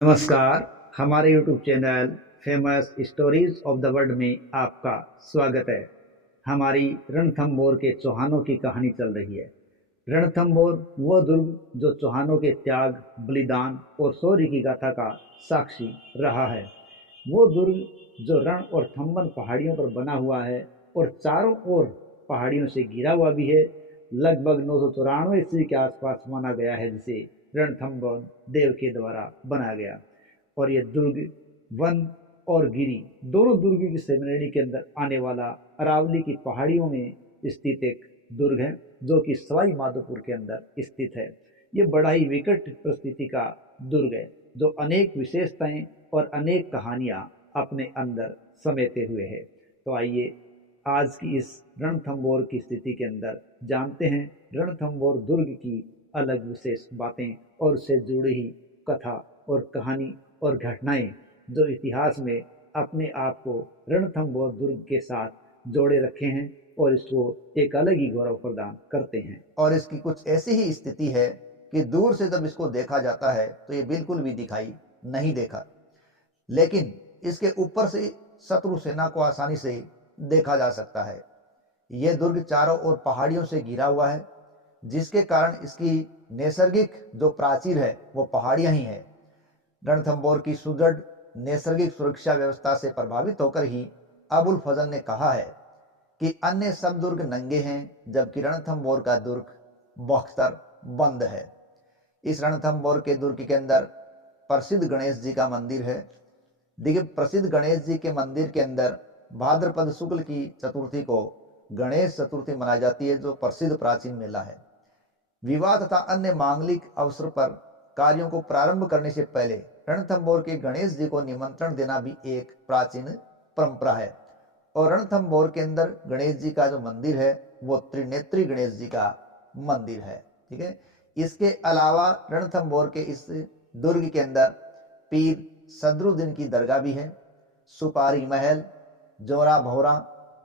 नमस्कार। हमारे YouTube channel famous stories of the world में आपका स्वागत है। हमारी रणथंभौर के चौहानों की कहानी चल रही है। रणथंभौर वो दुर्ग जो चौहानों के त्याग, बलिदान और शौर्य की गाथा का साक्षी रहा है। वो दुर्ग जो रण और थंबन पहाड़ियों पर बना हुआ है और चारों ओर पहाड़ियों से घिरा हुआ भी है। लगभग 994 ईस्वी के आसपास माना गया है जिसे रणथंभौर देव के द्वारा बनाया गया। और ये दुर्ग वन और गिरी दोनों दुर्ग की श्रेणी के अंदर आने वाला अरावली की पहाड़ियों में स्थित एक दुर्ग है जो कि सवाई माधोपुर के अंदर स्थित है। ये बड़ा ही विकट परिस्थिति का दुर्ग है जो अनेक विशेषताएं और अनेक कहानियां अपने अंदर समेटे हुए है। तो आइए आज की इस रणथंभौर की स्थिति के अंदर जानते हैं रणथंभौर दुर्ग की अलग विशेष बातें और उससे जुड़ी ही कथा और कहानी और घटनाएं जो इतिहास में अपने आप को रणथंभौर दुर्ग के साथ जोड़े रखे हैं और इसको एक अलग ही गौरव प्रदान करते हैं। और इसकी कुछ ऐसी ही स्थिति है कि दूर से जब इसको देखा जाता है तो ये बिल्कुल भी दिखाई नहीं देखा, लेकिन इसके ऊपर से शत्रु सेना को आसानी से देखा जा सकता है। यह दुर्ग चारों ओर पहाड़ियों से घिरा हुआ है, जिसके कारण इसकी नैसर्गिक जो प्राचीर है वो पहाड़ियां ही है। रणथंभौर की सुदृढ़ नैसर्गिक सुरक्षा व्यवस्था से प्रभावित होकर ही अबुल फजल ने कहा है कि अन्य सब दुर्ग नंगे हैं जबकि रणथंभौर का दुर्ग बख्तर बंद है। इस रणथंभौर के दुर्ग के अंदर प्रसिद्ध गणेश जी का मंदिर है। देखिए, प्रसिद्ध गणेश जी के मंदिर के अंदर भाद्रपद शुक्ल की चतुर्थी को गणेश चतुर्थी मनाई जाती है, जो प्रसिद्ध प्राचीन मेला है। विवाह तथा अन्य मांगलिक अवसर पर कार्यों को प्रारंभ करने से पहले रणथंभौर के गणेश जी को निमंत्रण देना भी एक प्राचीन परंपरा है। और रणथंभौर के अंदर गणेश जी का जो मंदिर है वो त्रिनेत्री गणेश जी का मंदिर है। ठीक है। इसके अलावा रणथंभौर के इस दुर्ग के अंदर पीर सदरुद्दीन की दरगाह भी है। सुपारी महल, जोरा भौरा,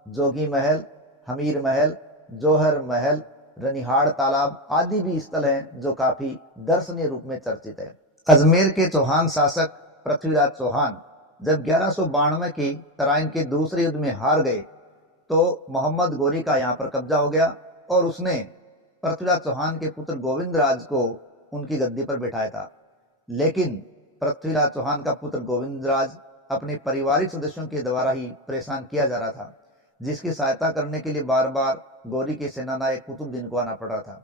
जोगी महल, हमीर महल, जौहर महल, रनिहाड़ तालाब आदि भी स्थल हैं जो काफी दर्शनीय रूप में चर्चित है। अजमेर के चौहान शासक पृथ्वीराज चौहान जब 1192 की तराइन के दूसरे युद्ध में हार गए तो मोहम्मद गोरी का यहाँ पर कब्जा हो गया और उसने पृथ्वीराज चौहान के पुत्र गोविंद राज को उनकी गद्दी पर बिठाया था। लेकिन पृथ्वीराज चौहान का पुत्र गोविंद राज अपने पारिवारिक सदस्यों के द्वारा ही परेशान किया जा रहा था, जिसकी सहायता करने के लिए बार बार गौरी के सेनानायक कुतुबुद्दीन को आना पड़ रहा था।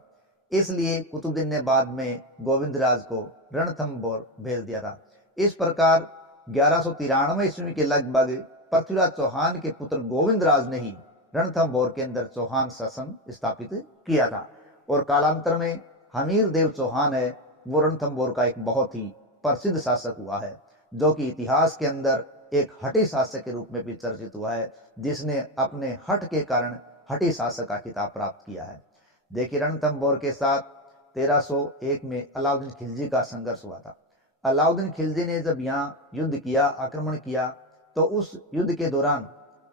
इसलिए कुतुबुद्दीन ने बाद में गोविंद राज को रणथंभौर भेज दिया था। इस प्रकार 1193 ईस्वी के लगभग पृथ्वीराज चौहान के पुत्र गोविंद राज ने ही रणथंभौर के अंदर चौहान शासन स्थापित किया था। और कालांतर में हमीर देव चौहान है, वो रणथंभौर का एक बहुत ही प्रसिद्ध शासक हुआ है, जो कि इतिहास के अंदर एक हठी शासक के रूप में भी चर्चित हुआ है, जिसने अपने हठ के कारण हठी शासक का खिताब प्राप्त किया है। देखिए, रणथंभौर के साथ 1301 में अलाउद्दीन खिलजी का संघर्ष हुआ था। अलाउद्दीन खिलजी ने जब यहाँ युद्ध किया, आक्रमण किया, तो उस युद्ध के दौरान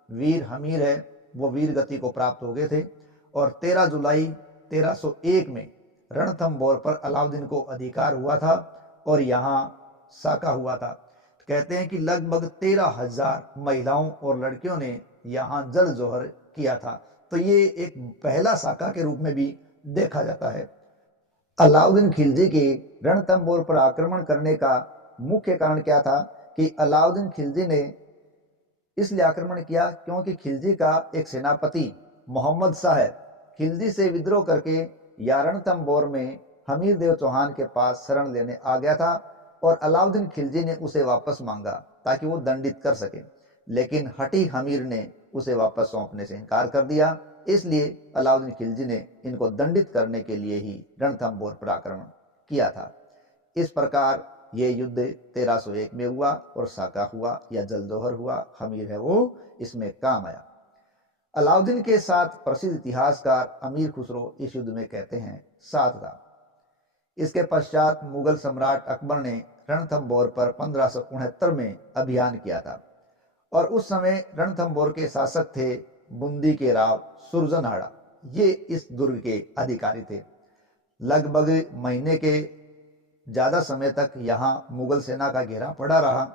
वीर हमीर है वो वीर गति को प्राप्त हो गए थे और 13 जुलाई 1301 में रणथंभौर पर अलाउद्दीन को अधिकार हुआ था और यहाँ साका हुआ था। कहते हैं कि लगभग 13,000 महिलाओं और लड़कियों ने यहाँ जल जोहर किया था। तो ये एक पहला साका के रूप में भी देखा जाता है। अलाउद्दीन खिलजी के रणथंभौर पर आक्रमण करने का मुख्य कारण क्या था कि अलाउद्दीन खिलजी ने इसलिए आक्रमण किया क्योंकि खिलजी का एक सेनापति मोहम्मद शाह खिलजी से विद्रोह करके या रणथंभौर में हमीर देव चौहान के पास शरण लेने आ गया था और अलाउद्दीन खिलजी ने उसे वापस मांगा ताकि वो दंडित कर सके, लेकिन हठी हमीर ने उसे वापस सौंपने से इनकार कर दिया। इसलिए अलाउद्दीन खिलजी ने इनको दंडित करने के लिए ही रणथंभौर पर आक्रमण किया था। इस प्रकार ये युद्ध 1301 में हुआ और साका हुआ या जलजोहर हुआ, हमीर है वो इसमें काम आया। अलाउद्दीन के साथ प्रसिद्ध इतिहासकार अमीर खुसरो इस युद्ध में कहते हैं साथ था। इसके पश्चात मुगल सम्राट अकबर ने रणथंभौर पर 1569 में अभियान किया था और उस समय रणथंभौर के शासक थे बूंदी के राव सुरजनहाड़ा। ये इस दुर्ग के अधिकारी थे। लगभग महीने के ज़्यादा समय तक यहाँ मुगल सेना का घेरा पड़ा रहा,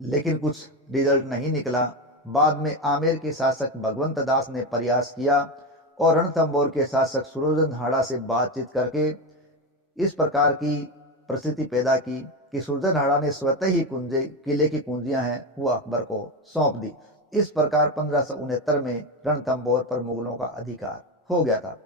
लेकिन कुछ रिजल्ट नहीं निकला। बाद में आमेर के शासक भगवंत दास ने प्रयास किया और रणथंभौर के शासक सुरजनहाड़ा से बातचीत करके इस प्रकार की परिस्थिति पैदा की कि सुरजनहाड़ा ने स्वतः ही किले की कुंजियां हैं वो अकबर को सौंप दी। इस प्रकार 1569 में रणथंभौर पर मुगलों का अधिकार हो गया था।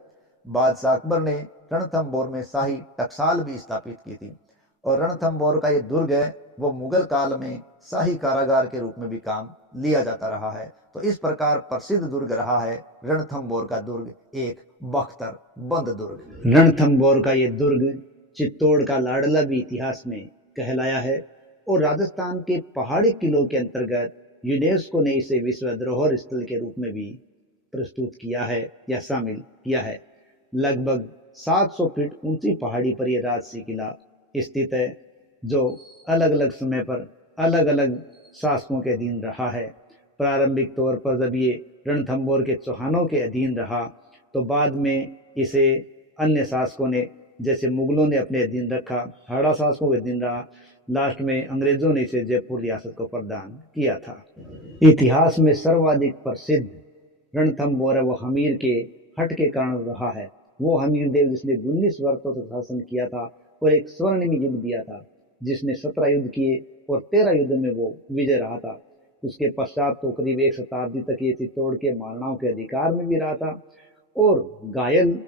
बादशाह अकबर ने रणथंभौर में शाही टकसाल भी स्थापित की थी और रणथंभौर का ये दुर्ग है वो मुगल काल में शाही कारागार के रूप में भी काम लिया जाता रहा है। तो इस प्रकार प्रसिद्ध दुर्ग रहा है रणथंभौर का दुर्ग, एक बख्तर बंद दुर्ग। रणथंभौर का ये दुर्ग चित्तौड़ का लाडला भी इतिहास में कहलाया है और राजस्थान के पहाड़ी किलों के अंतर्गत यूनेस्को ने इसे विश्व धरोहर स्थल के रूप में भी प्रस्तुत किया है या शामिल किया है। लगभग 700 फीट ऊंची पहाड़ी पर यह राजसी किला स्थित है, जो अलग अलग समय पर अलग अलग शासकों के अधीन रहा है। प्रारंभिक तौर पर जब ये रणथंभौर के चौहानों के अधीन रहा तो बाद में इसे अन्य शासकों ने, जैसे मुगलों ने अपने अधीन रखा, हाड़ा शासकों के अधीन रहा, लास्ट में अंग्रेजों ने इसे जयपुर रियासत को प्रदान किया था। इतिहास में सर्वाधिक प्रसिद्ध रणथंभौर वो हमीर के हट के कारण रहा है। वो हमीर देव जिसने 19 वर्षों तक शासन किया था और एक स्वर्णिम युग दिया था, जिसने 17 युद्ध किए और 13 युद्ध में वो विजय रहा था। उसके पश्चात तो करीब 1 शताब्दी तक ये चित्तौड़ के महाराणाओं के अधिकार में भी रहा था और घायल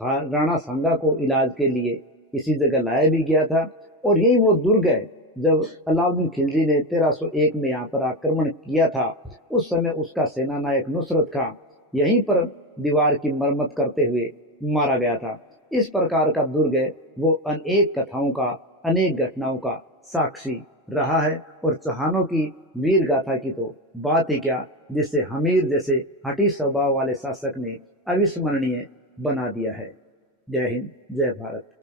राणा सांगा को इलाज के लिए इसी जगह लाया भी गया था। और यही वो दुर्ग है जब अलाउद्दीन खिलजी ने 1301 में यहाँ पर आक्रमण किया था, उस समय उसका सेनानायक नुसरत खां यहीं पर दीवार की मरम्मत करते हुए मारा गया था। इस प्रकार का दुर्ग है वो अनेक कथाओं का, अनेक घटनाओं का साक्षी रहा है और चौहानों की वीर गाथा की तो बात ही क्या, जिससे हमीर जैसे हठी स्वभाव वाले शासक ने अविस्मरणीय बना दिया है। जय हिंद, जय भारत।